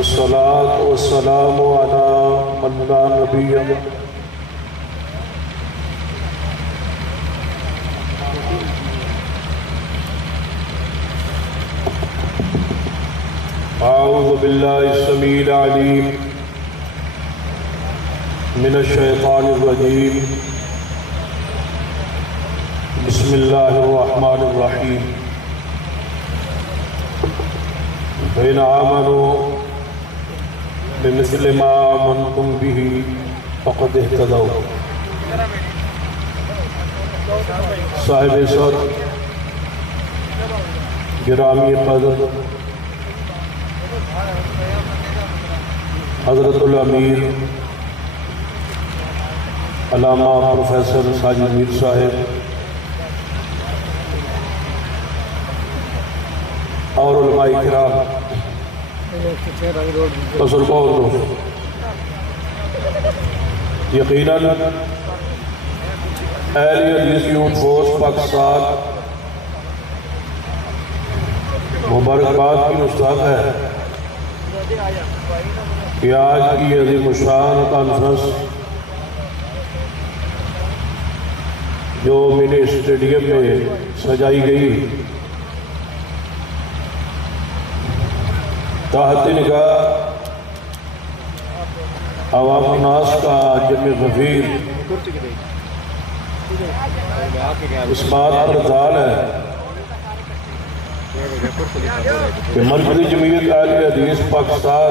والصلاة والسلام على من لا نبي أعوذ بالله السميع العليم من الشيطان الرجيم بسم الله الرحمن الرحيم فإن آمنوا بمثل ما آمنتم به فقد اهتدوا. صاحب صدر گرامی قدر حضرت الامیر علامہ پروفیسر ساجد میر صاحب اور علماء کرام، بزرگوں اور دوستوں، یقیناً اہل حدیث یوتھ فورس پاکستان مبارکباد کی مستحق ہے کہ آج کی عظیم الشان کانفرنس جو منی اسٹیڈیم میں سجائی گئی تحت نگاہ عوام الناس کا جمع غفیر اس بات پر دال ہے کہ مرکزی جمعیت اہل حدیث پاکستان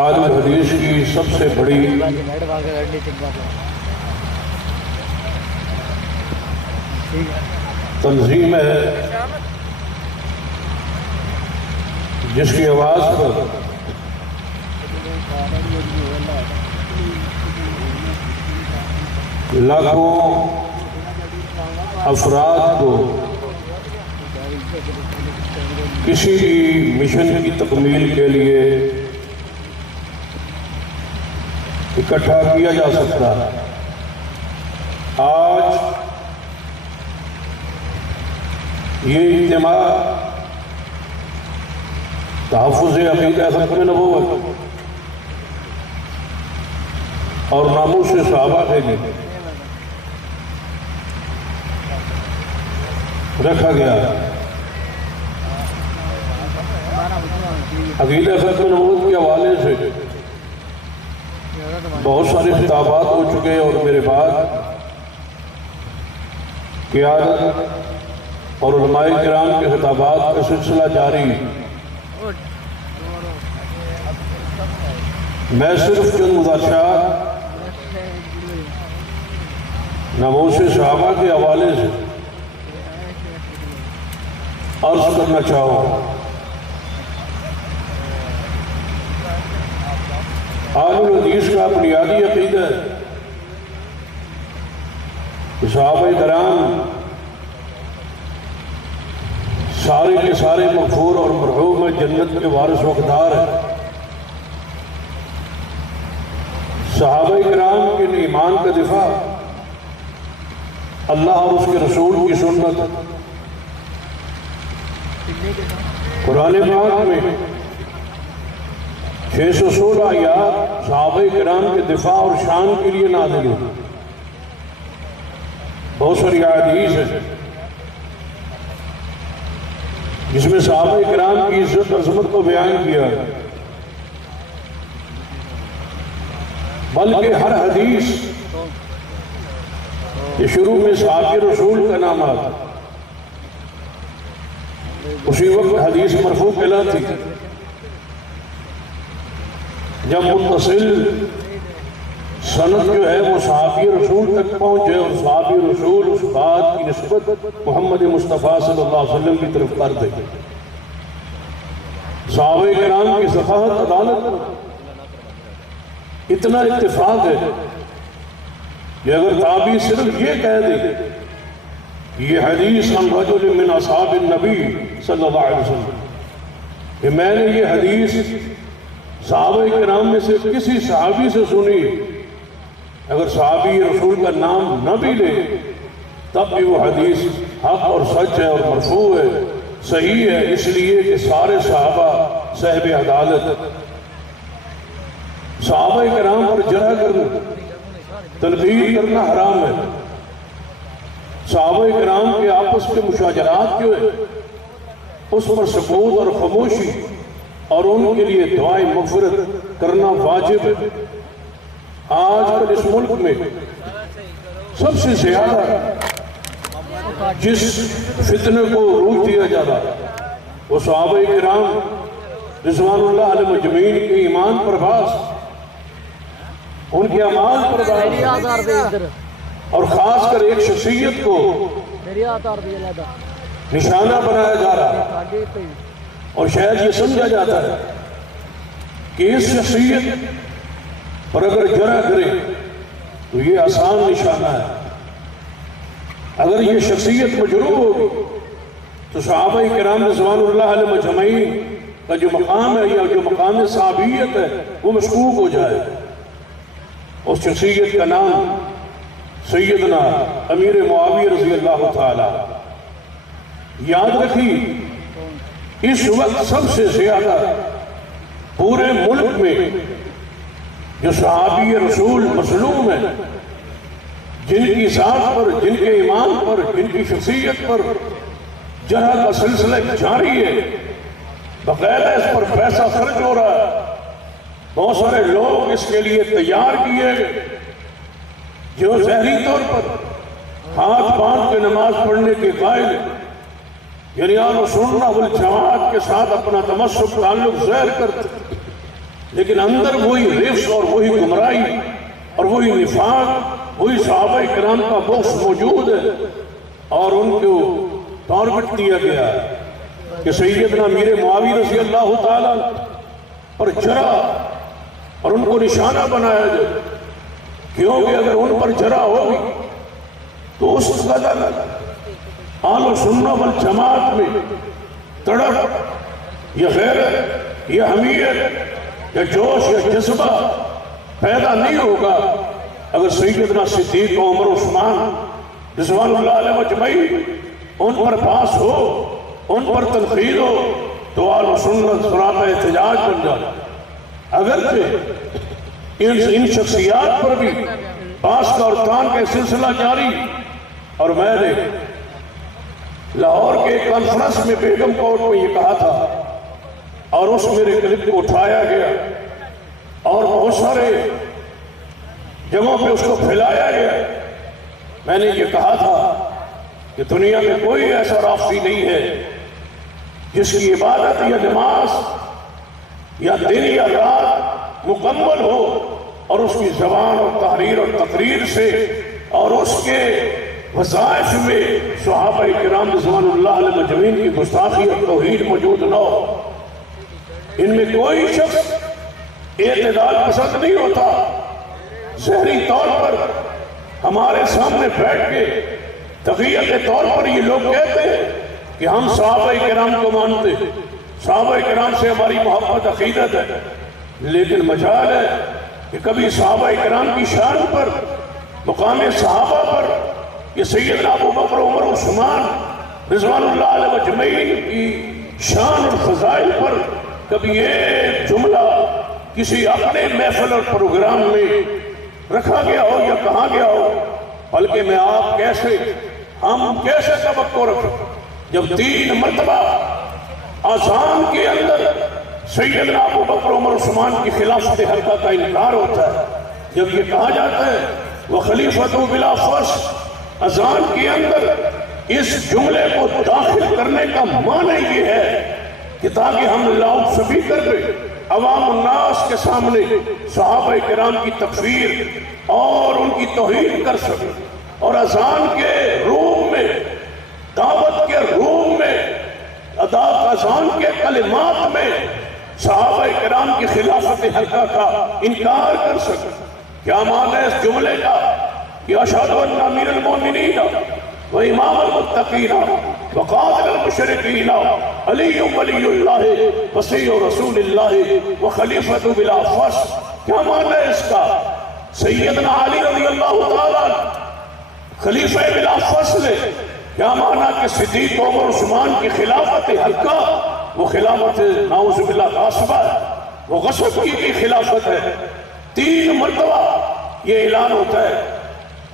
عالم الحدیث کی سب سے بڑی تنظیم ہے، جس کی آواز پر لاکھوں افراد کو کسی بھی مشن کی تکمیل کے لیے اکٹھا کیا جا سکتا ہے۔ آج یہ اجتماع تحفظ عقیدہ ختم نبوت اور ناموس صحابہ کے لیے رکھا گیا۔ عقیدہ ختم نبوت کے حوالے سے بہت سارے خطابات ہو چکے اور میرے بعد قیادت اور علماء کرام کے خطابات کا سلسلہ جاری۔ میں صرف چند مداخلات ناموس صحابہ کے حوالے سے عرض کرنا چاہوں۔ عالم الحدیث کا بنیادی عقیدہ ہے کہ صحابہ کرام سارے کے سارے مغفور اور مرحوم جنت کے وارث و حقدار ہیں۔ صحابہ کرام کے ایمان کا دفاع اللہ اور اس کے رسول کی سنت۔ قرآن پاک میں 616 آیات صحابہ کرام کے دفاع اور شان کے لیے نازل ہوئی۔ بہت ساری احادیث ہیں جس میں صحابہ کرام کی عزت اور عظمت کو بیان کیا ہے، بلکہ ہر حدیث کے شروع میں صحابی رسول کا نام آتا، اسی وقت حدیث مرفوع کہلاتی۔ جب متصل سند جو ہے وہ صحابی رسول تک پہنچے اور صحابی رسول اس بات کی نسبت محمد مصطفیٰ صلی اللہ علیہ وسلم کی طرف کر دے۔ صحابہ کرام کی صفاحت عدالت اتنا اتفاق ہے کہ اگر تابعی صرف یہ کہہ دے یہ حدیث عن رجل من اصحاب النبی صلی اللہ علیہ وسلم کہ میں نے یہ حدیث صحابہ کرام میں سے کسی صحابی سے سنی، اگر صحابی رسول کا نام نہ بھی لے تب بھی وہ حدیث حق اور سچ ہے اور مرفوع ہے، صحیح ہے اس لیے کہ سارے صحابہ صاحب عدالت، صحابہ کرام پر جرح کرنا، تنقید کرنا حرام ہے۔ صحابہ کرام کے آپس کے مشاجرات جو ہے اس پر سکوت اور خاموشی اور ان کے لیے دعائیں مغفرت کرنا واجب ہے۔ آج کل اس ملک میں سب سے زیادہ جس فتنے کو روج دیا جا رہا وہ صحابہ کرام رضوان اللہ علیہ مجمعین کے ایمان پر باس، ان کے اعمال پر باس، اور خاص کر ایک شخصیت کو نشانہ بنایا جا رہا ہے، اور شاید یہ سمجھا جاتا ہے کہ اس شخصیت پر اگر جرح کرے تو یہ آسان نشانہ ہے۔ اگر یہ شخصیت مجروح ہوگی تو صحابہ کرام رضوان اللہ علیہ مجمعین کا جو مقام ہے یا جو مقام صحابیت ہے وہ مشکوک ہو جائے۔ اس شخصیت کا نام سیدنا امیر معاویہ رضی اللہ تعالی۔ یاد رکھی اس وقت سب سے زیادہ پورے ملک میں جو صحابی رسول مظلوم ہیں، جن کی ذات پر، جن کے ایمان پر، جن کی شخصیت پر جرح کا سلسلہ جاری ہے، باقاعدہ اس پر پیسہ خرچ ہو رہا ہے، بہت سارے لوگ اس کے لیے تیار کیے گئے جو ظاہری طور پر ہاتھ باندھ کے نماز پڑھنے کے قائل ہیں، یعنی اہل سنت والجماعت کے ساتھ اپنا تمسک تعلق ظاہر کرتے، لیکن اندر وہی رفس اور وہی گمراہی اور وہی نفاق، وہی صحابہ کرام کا بغض موجود ہے، اور ان کو ٹارگٹ دیا گیا ہے کہ سیدنا امیر معاویہ رضی اللہ تعالیٰ پر جرح اور ان کو نشانہ بنایا جائے، کیونکہ اگر ان پر جرح ہوگی تو اس قدر اہل سنت والجماعت میں تڑپ یا غیرت یا حمیت یا جوش یا جذبہ پیدا نہیں ہوگا اگر سیدنا صدیق و عمر عثمان رضوان اللہ علیہ مجمعین ان پر باس ہو، ان پر تنقید ہو تو اہل سنت سراغ احتجاج بن جائے۔ اگرچہ ان شخصیات پر بھی باس کا اور تان کا سلسلہ جاری، اور میں نے لاہور کے کانفرنس میں بیگم کوٹ میں یہ کہا تھا اور اس میرے کلپ کو اٹھایا گیا اور بہت سارے جگہوں پہ اس کو پھیلایا گیا۔ میں نے یہ کہا تھا کہ دنیا میں کوئی ایسا رافضی نہیں ہے جس کی عبادت یا نماز یا دن یا رات مکمل ہو اور اس کی زبان اور تحریر اور تقریر سے اور اس کے وظائف میں صحابہ کرام رضوان اللہ علیہ مجمعین کی گستاخی اور توہین موجود نہ ہو۔ ان میں کوئی شخص اعتدال پسند نہیں ہوتا۔ ظاہری طور پر ہمارے سامنے بیٹھ کے تقیہ کے طور پر یہ لوگ کہتے ہیں کہ ہم صحابہ کرام کو مانتے ہیں، صحابہ کرام سے ہماری محبت عقیدت ہے، لیکن مجال ہے کہ کبھی صحابہ کرام کی شان پر، مقام صحابہ پر، یہ سیدنا ابو بکر عمر عثمان رضوان اللہ علیہ مجمعین کی شان اور فضائل پر کبھی ایک جملہ کسی اپنے محفل اور پروگرام میں رکھا گیا ہو یا کہا گیا ہو، بلکہ میں آپ کیسے، ہم کیسے توقع رکھیں جب 3 مرتبہ اذان کے اندر سیدنا ابو بکر عمر عثمان کی خلافت حلقہ کا انکار ہوتا ہے، جب یہ کہا جاتا ہے وَخَلِيفَةُ بِلَا فَصْلٍ، اذان کے اندر اس جملے کو داخل کرنے کا معنی یہ ہے کہ تاکہ ہم لاؤڈ سپیکر پہ عوام الناس کے سامنے صحابہ کرام کی تکفیر اور ان کی توہین کر سکیں، اور اذان کے روم میں، دعوت کے روم میں، اذان کے کلمات میں صحابہ کرام کی خلافت حلقہ کا انکار کر سکیں۔ کیا معنی ہے اس جملے کا کہ اشہد ان امیر المومنین وامام المتقین وقاتل المشرکین علی ولی اللہ وصی رسول اللہ وخلیفۃ بلا فصل؟ کیا معنی ہے اس کا؟ سیدنا علی رضی اللہ تعالیٰ خلیفہ بلا فصل کیا مانا کہ صدیق عمر عثمان کی خلافت حقہ وہ خلافت نعوذ باللہ غاصبہ ہے، وہ غصب کی خلافت ہے۔ 3 مرتبہ یہ اعلان ہوتا ہے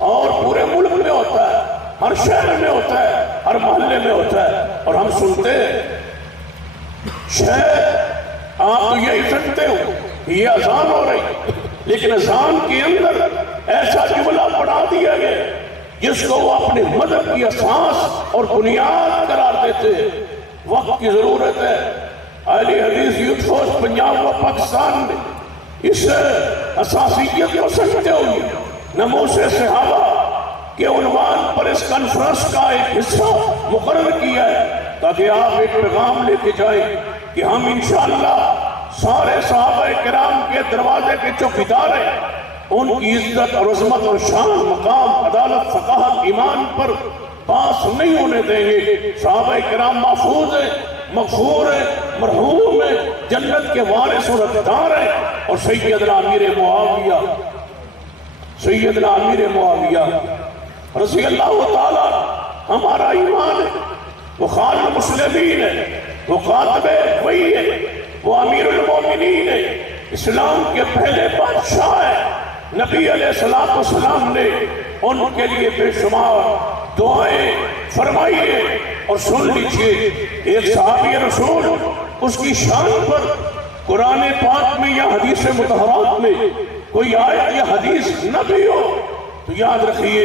اور پورے ملک میں ہوتا ہے، ہر شہر میں ہوتا ہے، ہر محلے میں ہوتا ہے، اور ہم سنتے ہیں۔ شاید آپ تو یہی سنتے ہو یہ اذان ہو رہی، لیکن اذان کے اندر ایسا جملہ پڑھا دیا گیا جس کو وہ اپنے مذہب کی اساس اور بنیاد قرار دیتے ہیں۔ وقت کی ضرورت ہے۔ اہل حدیث یوتھ فورس پنجاب و پاکستان میں اس اساسیت کو سمجھتے ہوئے ناموس صحابہ کے عنوان پر اس کانفرنس کا ایک حصہ مقرر کیا ہے، تاکہ آپ ایک پیغام لے کے جائیں کہ ہم انشاءاللہ سارے صحابہ کرام کے دروازے کے چوکیدار ہیں، ان کی عزت اور عظمت اور شان، مقام، عدالت، فقاہت، ایمان پر پاس نہیں ہونے دیں گے۔ صحابہ کرام محفوظ ہیں، مغفور ہیں، مرحوم ہیں، جنت کے وارث اور حقدار ہیں، اور سیدنا امیر معاویہ رضی اللہ تعالیٰ ہمارا ایمان ہے، وہ خالد المسلمین ہے، وہ خاتم وحی ہے، وہ امیر المومنین ہے، اسلام کے پہلے بادشاہ ہے۔ نبی علیہ السلام نے ان کے لیے بے شمار دعائیں فرمائی ہیں، اور سن لیجئے ایک صحابی رسول اس کی شان پر قرآن پاک میں یا حدیث مطہرات میں کوئی آیت یا حدیث نہ بھی ہو تو یاد رکھیے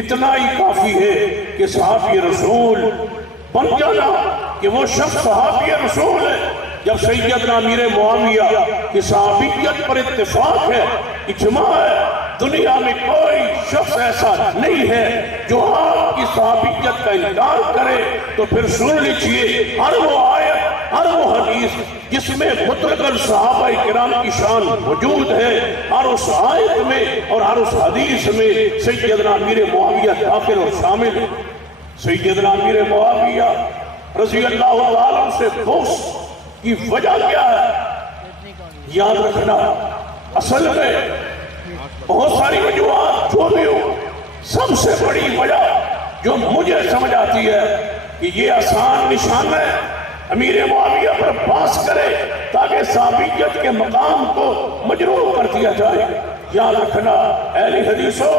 اتنا ہی کافی ہے کہ صحابی رسول بن جانا، کہ وہ شخص صحابی رسول ہے۔ جب سیدنا امیر معاویہ کی صحابیت پر اتفاق ہے، اجماع ہے، دنیا میں کوئی شخص ایسا نہیں ہے جو آپ کی صحابیت کا انکار کرے، تو پھر سن لیجئے ہر وہ آیت، ہر وہ حدیث جس میں مطلقاً صحابہ کرام کی شان موجود ہے، ہر اس آیت میں اور ہر اس حدیث میں سیدنا امیر معاویہ داخل اور شامل ہے۔ سیدنا امیر معاویہ رضی اللہ عنہ سے بغض کی وجہ کیا ہے؟ یاد رکھنا، اصل میں بہت ساری وجوہات جو بھی ہو، سب سے بڑی وجہ جو مجھے سمجھ آتی ہے کہ یہ آسان نشان ہے امیر معاویہ پر باس کرے تاکہ صحابیت کے مقام کو مجروح کر دیا جائے۔ یاد رکھنا اہل حدیثوں،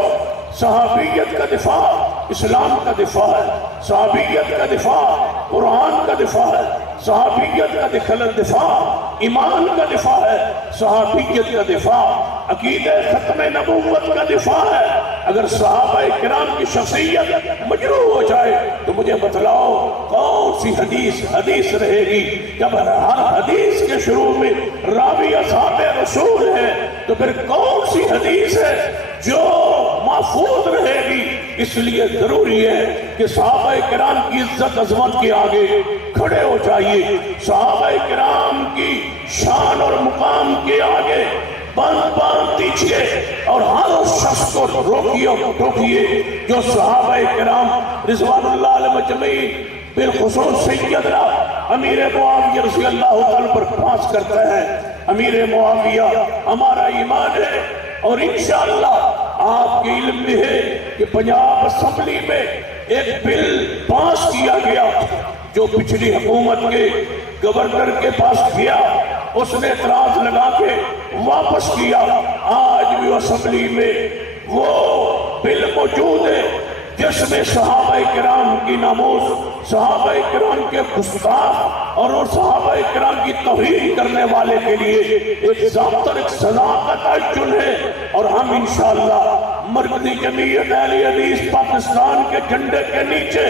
صحابیت کا دفاع اسلام کا دفاع ہے، صحابیت کا دفاع قرآن کا دفاع ہے، صحابیت کا دفاع ایمان کا دفاع ہے، صحابیت کا دفاع عقیدہ ختم نبوت کا دفاع ہے۔ اگر صحابہ کرام کی شخصیت مجروح ہو جائے تو مجھے بتلاؤ کون سی حدیث رہے گی؟ جب ہر حدیث کے شروع میں راوی اصحاب رسول ہے تو پھر کون سی حدیث ہے جو محفوظ رہے گی؟ اس لیے ضروری ہے کہ صحابہ کرام کی عزت عظمت کے آگے کھڑے ہو جائیے، صحابہ کرام کی شان اور مقام کے آگے باندھ دیجئے، اور ہر اس شخص کو روکیے جو صحابہ کرام رضوان اللہ علیہ مجمعین بالخصوص سیدنا امیر معاویہ رضی اللہ تعالیٰ پر پاس کرتا ہے۔ امیر معاویہ ہمارا ایمان ہے، اور انشاءاللہ آپ کے علم میں ہے کہ پنجاب اسمبلی میں ایک بل پاس کیا گیا جو پچھلی حکومت کے گورنر کے پاس گیا، اس نے اعتراض لگا کے واپس کیا۔ آج بھی اسمبلی میں وہ بل موجود ہے جس میں صحابہ کرام کی ناموس، صحابہ کرام کے گستاخ اور صحابہ کرام کی توہین کرنے والے کے لیے ایک ضابطہ اور ایک سزا کا تعین ہے، اور ہم انشاءاللہ مرکزی جمعیت اہل حدیث پاکستان کے جھنڈے کے نیچے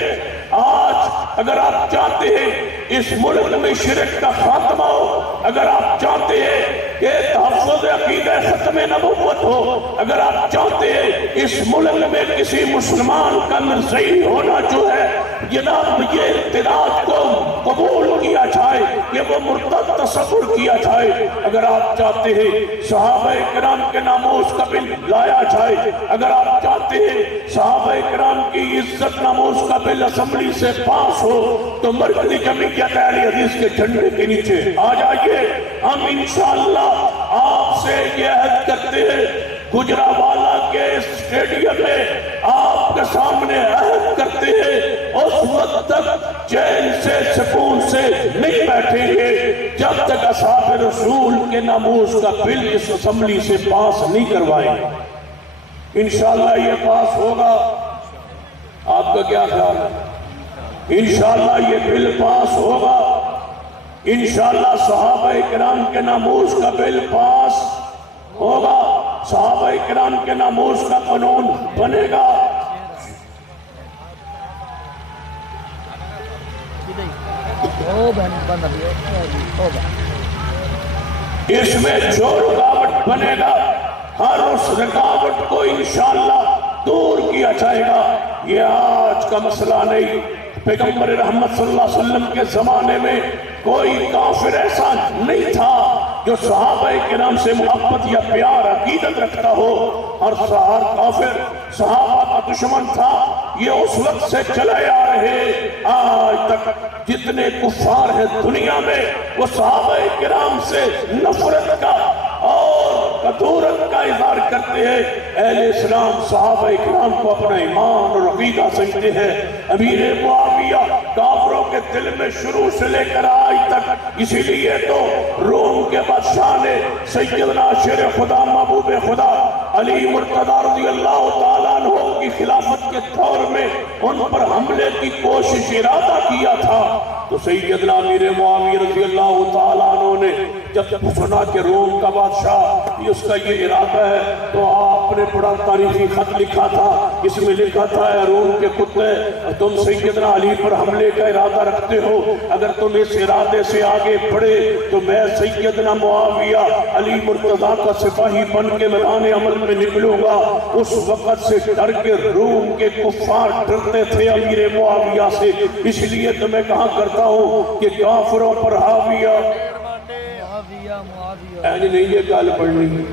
آج اگر آپ چاہتے ہیں اس ملک میں شرک کا خاتمہ ہو، اگر آپ چاہتے ہیں کہ تحفظ عقیدہ ختم نبوت ہو، اگر آپ چاہتے ہیں اس ملک میں کسی مسلمان کا مرزئی ہونا جو ہے جناب یہ ارتداد کو قبول کیا جائے، کہ وہ مرتد تصور کیا جائے، اگر آپ چاہتے ہیں صحابہ کرام کے ناموس کا بل لایا جائے، اگر آپ چاہتے ہیں صحابہ کرام کی عزت ناموس کا بل اسمبلی سے پاس ہو، تو مرکزی جمعیت اہل حدیث کے جھنڈے کے نیچے آ جائیے۔ ہم انشاءاللہ آپ سے یہ عہد کرتے ہیں، گجرانوالہ کے اسٹیڈیم میں آپ کے سامنے عہد کرتے ہیں اس وقت تک چین سے سکون سے نہیں بیٹھیں گے جب تک اصحاب رسول کے ناموس کا بل اس اسمبلی سے پاس نہیں کروائیں گے۔ انشاءاللہ یہ پاس ہوگا، آپ کا کیا خیال ہے؟ انشاءاللہ یہ بل پاس ہوگا، انشاءاللہ صحابہ کرام کے ناموس کا بل پاس ہوگا، صحابہ کرام کے ناموس کا قانون بنے گا۔ اس میں جو رکاوٹ بنے گا ہر اس رکاوٹ کو انشاءاللہ دور کیا جائے گا۔ یہ آج کا مسئلہ نہیں، پیغمبر رحمت صلی اللہ علیہ وسلم کے زمانے میں کوئی کافر ایسا نہیں تھا جو صحابہ کرام سے محبت یا پیار عقیدت رکھتا ہو، اور کافر صحابہ کا دشمن تھا۔ یہ اس وقت سے چلے آ رہے آج تک جتنے کفار ہیں دنیا میں وہ صحابہ کرام سے نفرت کا اور کدورت کا اظہار کرتے ہیں۔ اہل اسلام صحابہ کرام کو اپنا ایمان اور عقیدہ سمجھتے ہیں۔ امیر معاویہ کافروں کے دل میں شروع سے لے کر آج تک، اسی لیے تو روم کے بادشاہ نے سیدنا شیر خدا محبوب خدا علی مرتضیٰ رضی اللہ تعالیٰ عنہ کی خلافت کے دور میں ان پر حملے کی کوشش ارادہ کیا تھا، تو سیدنا امیر معاویہ رضی اللہ تعالیٰ عنہ نے جب سنا کہ روم کا بادشاہ اس کا یہ ارادہ ہے تو آپ نے بڑا تاریخی خط لکھا تھا، اس میں لکھا تھا اے روم کے کتے، تم سیدنا علی پر حملے کا ارادہ رکھتے ہو، اگر تم اس ارادے سے آگے بڑھے تو میں سیدنا معاویہ علی مرتضیٰ کا سپاہی بن کے میدان عمل میں نکلوں گا۔ اس وقت سے ڈر کے روم کے کفار ڈرتے تھے امیر معاویہ سے، اس لیے تو میں کہا کرتا ہوں کہ کافروں پر حاویہ نہیں یہ گال پڑھنی،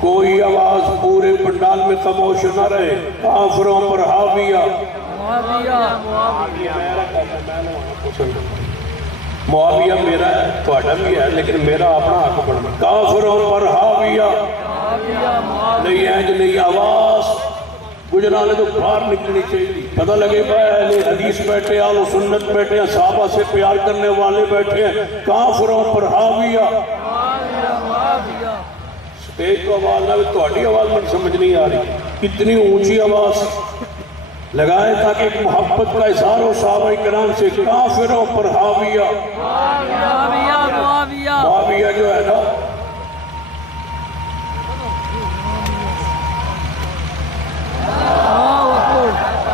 کوئی آواز پورے پنڈال میں خاموش نہ رہے، کافروں پر حاویہ معاویہ میرا ہے، توڑا بھی ہے، لیکن میرا اپنا حق پڑھنا، کافروں پر حاویہ نہیں ہے جو نہیں آواز گجرالے تو باہر نکلنی چاہیے، پتہ لگے اہل حدیث بیٹھے، اہل سنت بیٹھے ہیں، صحابہ سے پیار کرنے والے بیٹھے ہیں، کافروں پر حاویہ۔ سٹیج کو آواز نہ تو ہٹی آواز میں سمجھ نہیں آ رہی، اتنی اونچی آواز لگائے تاکہ ایک محبت کا اظہار ہو صحابہ کرام سے، کافروں پر حاویہ۔ معاویہ جو ہے نا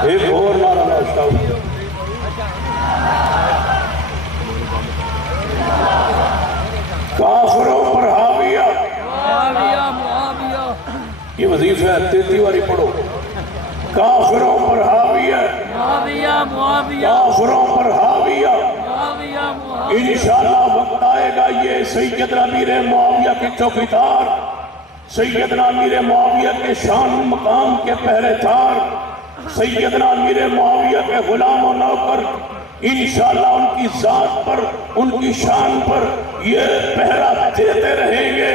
ایک اور نعرہ ناشتہ ہوا، کافروں پر حاویہ۔ یہ وظیفہ ہے 33 باری پڑھو، کافروں پر حاویہ، کافروں پر حاویہ۔ انشاءاللہ وقت آئے گا یہ سیدنا امیر معاویہ کے چوکیدار، سیدنا امیر معاویہ کے شان مقام کے پہرے دار، سیدنا امیر معاویہ کے غلام و نوکر انشاءاللہ ان کی ذات پر، ان کی شان پر یہ پہرا دیتے رہیں گے۔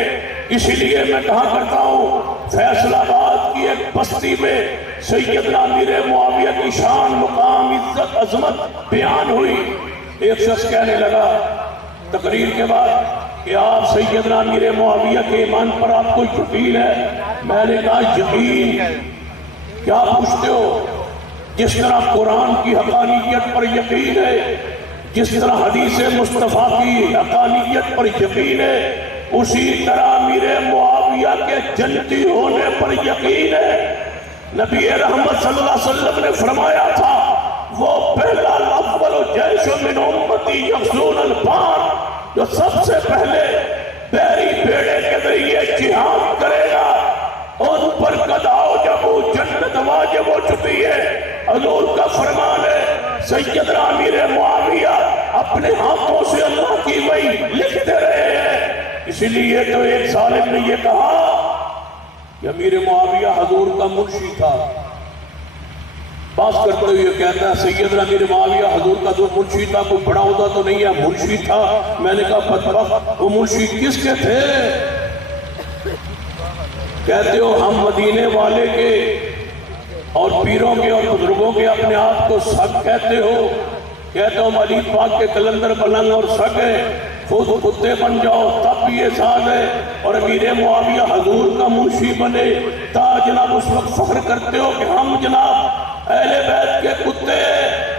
اسی لیے میں کہا کرتا ہوں فیصل آباد کی ایک بستی میں سیدنا امیر معاویہ کی شان مقام عزت عظمت بیان ہوئی۔ ایک شخص کہنے لگا تقریر کے بعد کہ آپ سیدنا امیر معاویہ کے ایمان پر آپ کو یقین ہے؟ میں نے کہا یقین کیا پوچھتے ہو؟ جس طرح قرآن کی حقانیت پر یقین ہے، جس طرح حدیث مصطفیٰ کی حقانیت پر یقین ہے، اسی طرح امیر معاویہ کے جنتی ہونے پر یقین ہے۔ نبی رحمت صلی اللہ علیہ وسلم نے فرمایا تھا وہ پہلا الاول جیش من امتی یغزون البحر، جو سب سے پہلے بیری بیڑے کے ذریعے جہاد کرے گا، ان پر قداؤ جب وہ جنت واجب ہو چکی ہے۔ حضور کا فرمان ہے سیدنا امیر معاویہ اپنے ہاتھوں سے اللہ کی وحی لکھتے رہے ہیں۔ اسی لیے تو ایک ظالم نے یہ کہا کہ امیر معاویہ حضور کا منشی تھا، بات کرتے ہوئے کہتا ہے سیدنا امیر معاویہ حضور کا جو منشی تھا کوئی بڑا عہدہ تو نہیں ہے، منشی تھا۔ میں نے کہا بدبخت وہ منشی کس کے تھے؟ کہتے ہو ہم مدینے والے کے اور پیروں کے اور بزرگوں کے اپنے آپ کو سگ کہتے ہو، کہتے ہو علی پاک کے کلندر پلنگ اور سگ ہے، خود کتے بن جاؤ تب بھی یہ ساز ہے، اور امیر معاویہ حضور کا منشی بنے تا جناب اس وقت فخر کرتے ہو کہ ہم جناب اہل بیت کے کتے ہیں،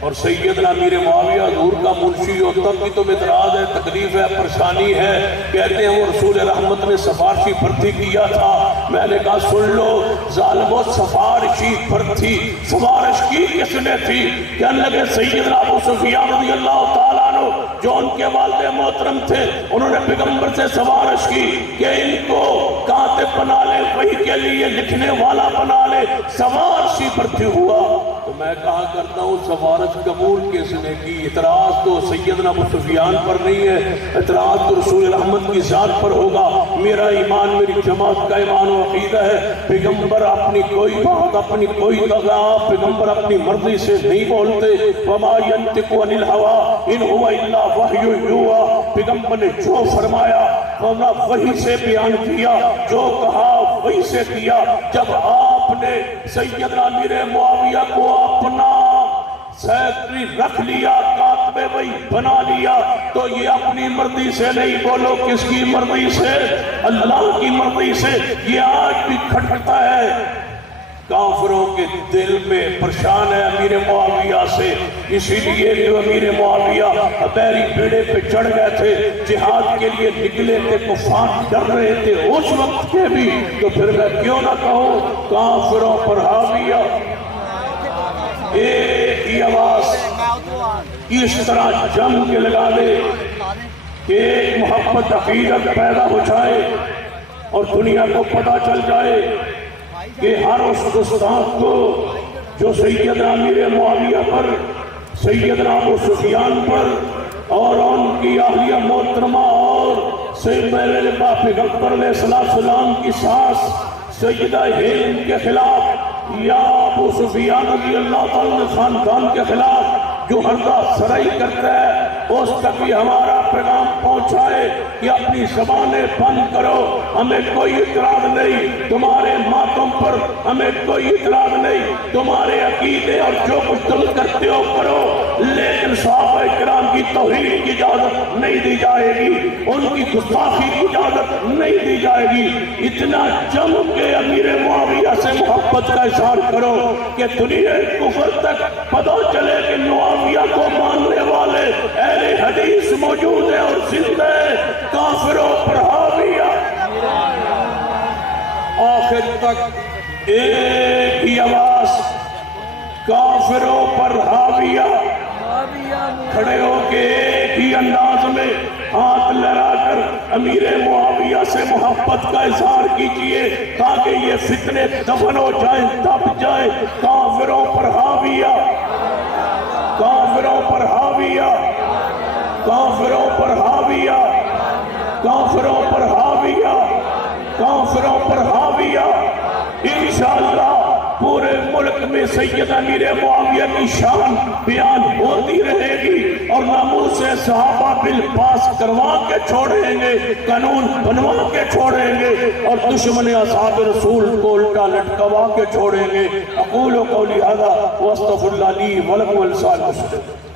اور سیدنا امیر معاویہ حضور کا منشی ہو تب بھی تم اعتراض ہے، تکلیف ہے، پریشانی ہے، کہتے ہیں وہ رسول رحمت نے سفارشی بھرتی کیا تھا۔ میں نے کہا سن لو ظالمو، سفارشی بھرتی سفارش کی کس نے تھی؟ کہنے لگے سیدنا ابو سفیان رضی اللہ تعالیٰ عنہ جو ان کے والد محترم تھے، انہوں نے پیغمبر سے سفارش کی کہ ان کو کاتب بنا لے، وحی کے لیے لکھنے والا بنا لے، سفارشی بھرتی ہوا۔ تو میں کہا کرتا ہوں سفارش قبول کس نے کی؟ اعتراض تو سیدنا ابو سفیان پر نہیں ہے، اعتراض تو رسول رحمت کی ذات پر ہوگا۔ میرا ایمان، میری جماعت کا ایمان و عقیدہ ہے، پیغمبر اپنی کوئی بات، اپنی کوئی تغییر، پیغمبر اپنی مرضی سے نہیں بولتے۔ وما ينطق عن الهوى ان هو الا وحی یوحی، پیغمبر نے جو فرمایا وہی سے بیان کیا، جو کہا وہی سے کیا۔ جب آپ نے سیدنا امیر معاویہ کو اپنا سیکرٹری رکھ لیا، کاتب وحی بنا لیا، تو یہ اپنی مرضی سے نہیں، بولو کس کی مرضی سے؟ اللہ کی مرضی سے۔ یہ آج بھی کھٹکتا ہے، کافروں کے دل میں پریشان ہے امیر معاویہ سے، اسی لیے جو امیر معاویہ بیری بیڑے پہ چڑھ گئے تھے، جہاد کے لیے نکلے تھے، کفار ڈر رہے تھے اس وقت کے بھی، تو پھر میں کیوں نہ کہوں کافروں پر حاویہ ایک ہی آواز اس طرح جم کے لگا دے کہ ایک محبت عقیدت پیدا ہو جائے اور دنیا کو پتہ چل جائے کہ ہر اس گستاخ کو جو سیدنا امیر معاویہ پر، سیدنا ابو سفیان پر اور ان کی اہلیہ محترمہ اور سیدنا پیغمبر علیہ السلام کی ساس سیدہ ہند کے خلاف یا ابو سفیان رضی اللہ تعالیٰ خاندان کے خلاف جو حرکہ سرائی کرتا ہے، اس تک بھی ہمارا پیغام پہنچائے کہ اپنی زبانیں بند کرو، ہمیں کوئی اعتراض نہیں تمہارے ماتم پر، ہمیں کوئی اعتراض نہیں تمہارے عقیدے اور جو کچھ تم کرتے ہو کرو، لیکن صحابہ کرام کی توہین کی اجازت نہیں دی جائے گی، ان کی گستاخی کی اجازت نہیں دی جائے گی۔ اتنا جم کے امیر معاویہ سے محبت کا اظہار کرو کہ دنیا کفر تک پتہ چلے کہ معاویہ کو ماننے والے اہل حدیث موجود ہیں اور زندہ ہیں، کافروں پر حاویہ۔ آخر تک ایک ہی آواز، کافروں پر حاویہ، کھڑے ہو کے ایک ہی انداز میں ہاتھ لہرا کر امیر معاویہ سے محبت کا اظہار کیجئے تاکہ یہ فتنے دفن ہو جائیں، دب جائیں۔ کافروں پر حاویہ، کافروں پر حاویہ، کافروں پر حاویہ، کافروں پر حاویہ، کافروں پر حاویہ۔ انشاءاللہ پورے ملک میں سیدنا امیر معاویہ کی شان بیان ہوتی رہے گی اور ناموس صحابہ بل پاس کروا کے چھوڑیں گے، قانون بنوا کے چھوڑیں گے اور دشمن اصحاب رسول کو الٹا لٹکوا کے چھوڑیں گے۔ اقول قولی ھذا واستغفر اللہ لی ولکم ولسائر المسلمین۔